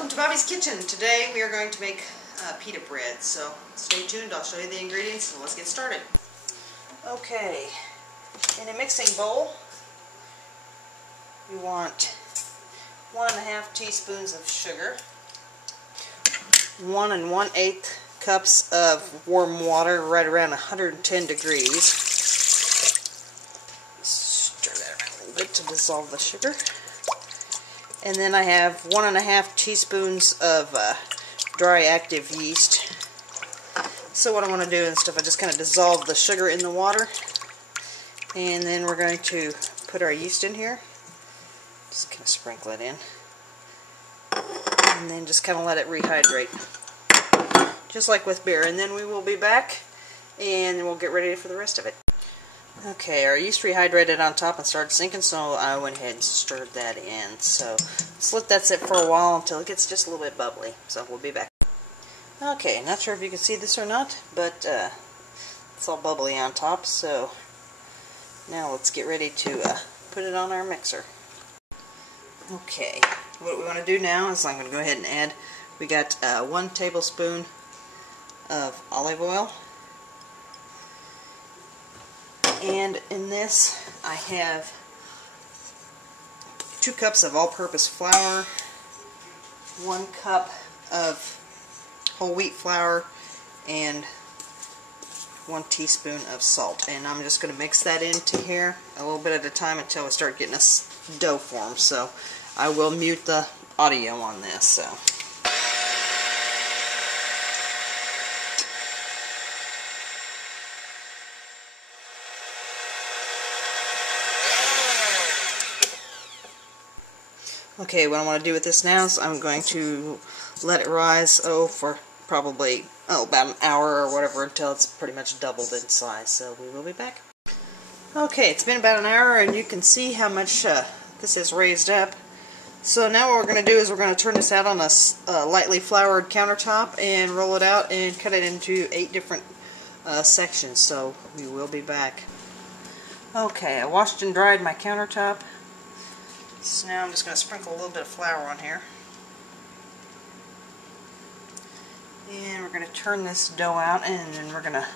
Welcome to Bobby's Kitchen. Today we are going to make pita bread, so stay tuned. I'll show you the ingredients and let's get started. Okay, in a mixing bowl you want 1½ teaspoons of sugar, 1 1/8 cups of warm water right around 110 degrees. Stir that around a little bit to dissolve the sugar. And then I have 1 1/2 teaspoons of dry active yeast. So what I want to do and stuff, I just kind of dissolve the sugar in the water. And then we're going to put our yeast in here. Just kind of sprinkle it in. And then just kind of let it rehydrate. Just like with beer. And then we will be back and we'll get ready for the rest of it. Okay, our yeast rehydrated on top and started sinking, so I went ahead and stirred that in. So let's let that sit for a while until it gets just a little bit bubbly. So we'll be back. Okay, not sure if you can see this or not, but it's all bubbly on top. So now let's get ready to put it on our mixer. Okay, what we want to do now is I'm going to go ahead and add, we got 1 tablespoon of olive oil. And in this, I have 2 cups of all-purpose flour, 1 cup of whole wheat flour, and 1 teaspoon of salt. And I'm just going to mix that into here a little bit at a time until we start getting a dough form. So I will mute the audio on this. So. Okay, what I want to do with this now is I'm going to let it rise, for probably, about an hour or whatever until it's pretty much doubled in size. So we will be back. Okay, it's been about an hour and you can see how much this is raised up. So now what we're going to do is we're going to turn this out on a lightly floured countertop and roll it out and cut it into 8 different sections. So we will be back. Okay, I washed and dried my countertop. So now I'm just going to sprinkle a little bit of flour on here. And we're going to turn this dough out and then we're going to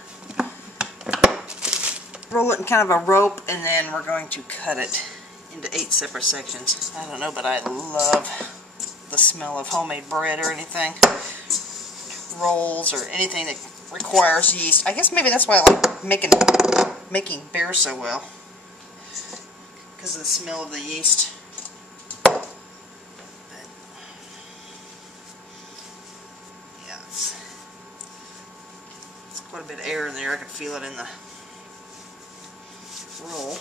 roll it in kind of a rope and then we're going to cut it into 8 separate sections. I don't know, but I love the smell of homemade bread or anything. Rolls or anything that requires yeast. I guess maybe that's why I like making beer so well. Because of the smell of the yeast. Quite a bit of air in there. I can feel it in the roll.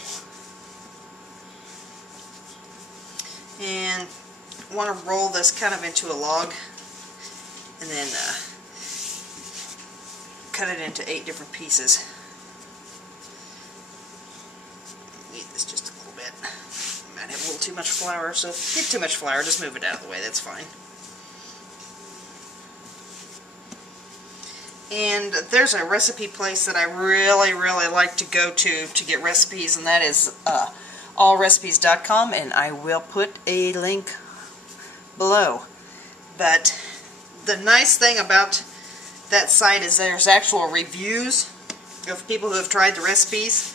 And want to roll this kind of into a log and then cut it into 8 different pieces. Eat this just a little bit. Might have a little too much flour, so if you get too much flour, just move it out of the way. That's fine. And there's a recipe place that I really like to go to get recipes, and that is allrecipes.com, and I will put a link below. But the nice thing about that site is there's actual reviews of people who have tried the recipes,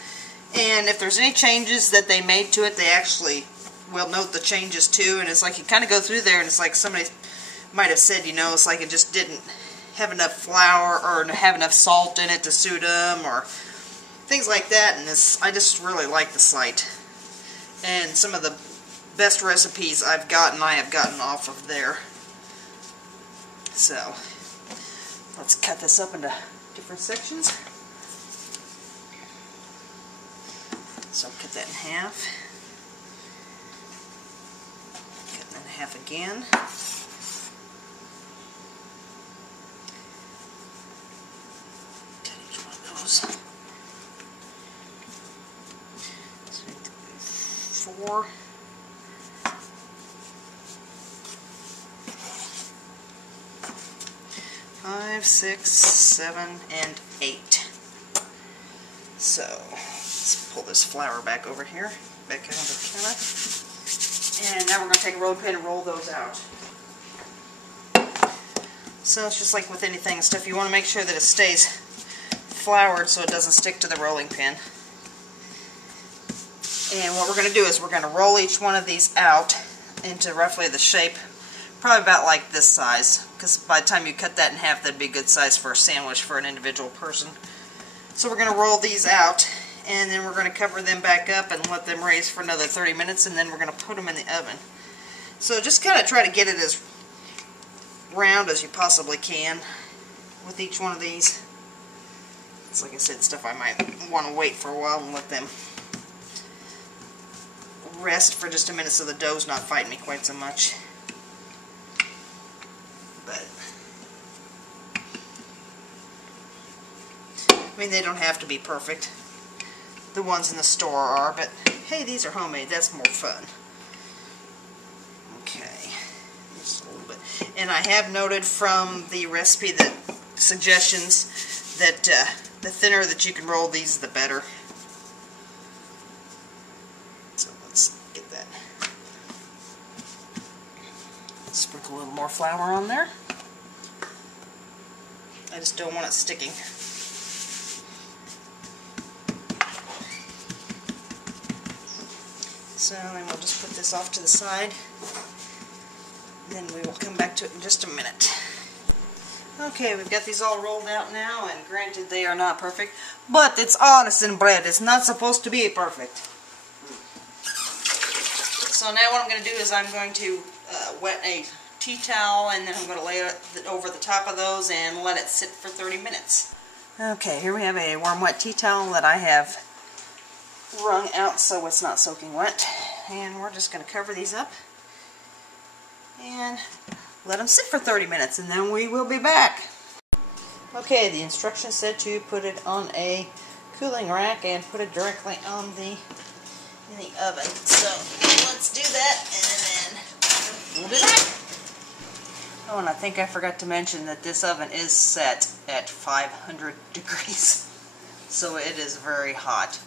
and if there's any changes that they made to it, they actually will note the changes too. And it's like you kind of go through there and it's like somebody might have said, you know, it's like it just didn't have enough flour or have enough salt in it to suit them or things like that. And I just really like the site, and some of the best recipes I have gotten off of there. So let's cut this up into different sections. So cut that in half, cut it in half again. So 4, 5, 6, 7, and 8. So let's pull this flour back over here, back out of the counter. And now we're going to take a rolling pin and roll those out. So it's just like with anything and stuff, you want to make sure that it stays floured so it doesn't stick to the rolling pin. And what we're going to do is we're going to roll each one of these out into roughly the shape, probably about like this size, because by the time you cut that in half, that'd be a good size for a sandwich for an individual person. So we're going to roll these out, and then we're going to cover them back up and let them raise for another 30 minutes, and then we're going to put them in the oven. So just kind of try to get it as round as you possibly can with each one of these. It's like I said, stuff I might want to wait for a while and let them rest for just a minute so the dough's not fighting me quite so much. But I mean, they don't have to be perfect. The ones in the store are, but hey, these are homemade. That's more fun. Okay, just a little bit. And I have noted from the recipe that suggestions that the thinner that you can roll these, the better. So let's get that. Sprinkle a little more flour on there. I just don't want it sticking. So then we'll just put this off to the side. Then we will come back to it in just a minute. Okay, we've got these all rolled out now, and granted they are not perfect, but it's artisan bread. It's not supposed to be perfect. So now what I'm going to do is I'm going to wet a tea towel, and then I'm going to lay it over the top of those and let it sit for 30 minutes. Okay, here we have a warm wet tea towel that I have wrung out so it's not soaking wet. And we're just going to cover these up and let them sit for 30 minutes, and then we will be back. Okay, the instructions said to put it on a cooling rack and put it directly on in the oven. So let's do that, and then we'll be back. Oh, and I think I forgot to mention that this oven is set at 500 degrees, so it is very hot.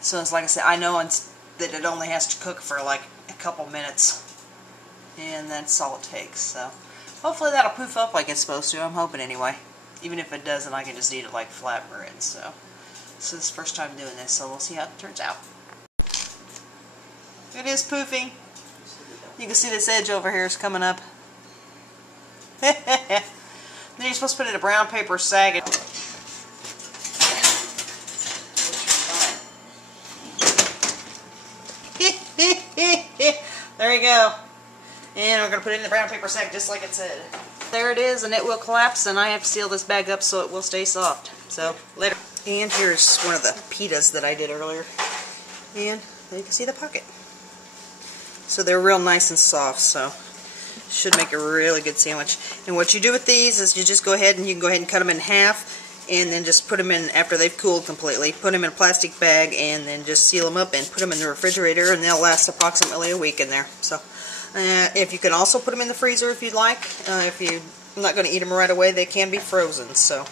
So it's like I said, I know that it only has to cook for like a couple minutes, and that's all it takes. So hopefully that'll poof up like it's supposed to. I'm hoping anyway. Even if it doesn't, I can just eat it like flatbread. So this is the first time doing this, so we'll see how it turns out. It is poofing. You can see this edge over here is coming up. Then you're supposed to put it in a brown paper sack. There you go. And we're going to put it in the brown paper sack just like it said. There it is, and it will collapse, and I have to seal this bag up so it will stay soft. So, later. And here's one of the pitas that I did earlier. And you can see the pocket. So they're real nice and soft, so should make a really good sandwich. And what you do with these is you just go ahead and you can go ahead and cut them in half, and then just put them in after they've cooled completely. Put them in a plastic bag and then just seal them up and put them in the refrigerator, and they'll last approximately a week in there. So if you can also put them in the freezer if you'd like. If you're not going to eat them right away, they can be frozen. So,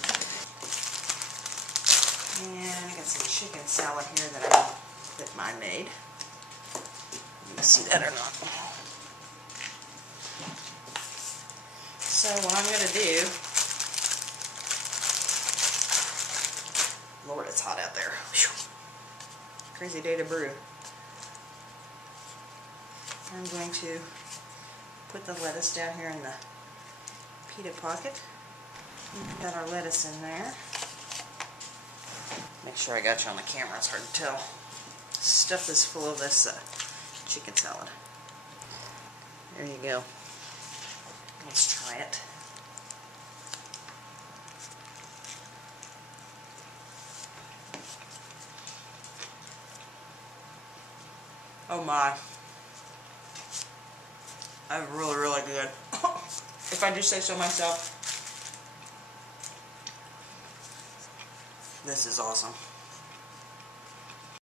and I got some chicken salad here that I made. You can see that or not. So what I'm going to do, Lord, it's hot out there. Whew. Crazy day to brew. I'm going to put the lettuce down here in the pita pocket. We've got our lettuce in there. Make sure I got you on the camera, it's hard to tell. Stuff is full of this chicken salad. There you go. Let's try it. Oh my. That's really, really good. If I do say so myself. This is awesome.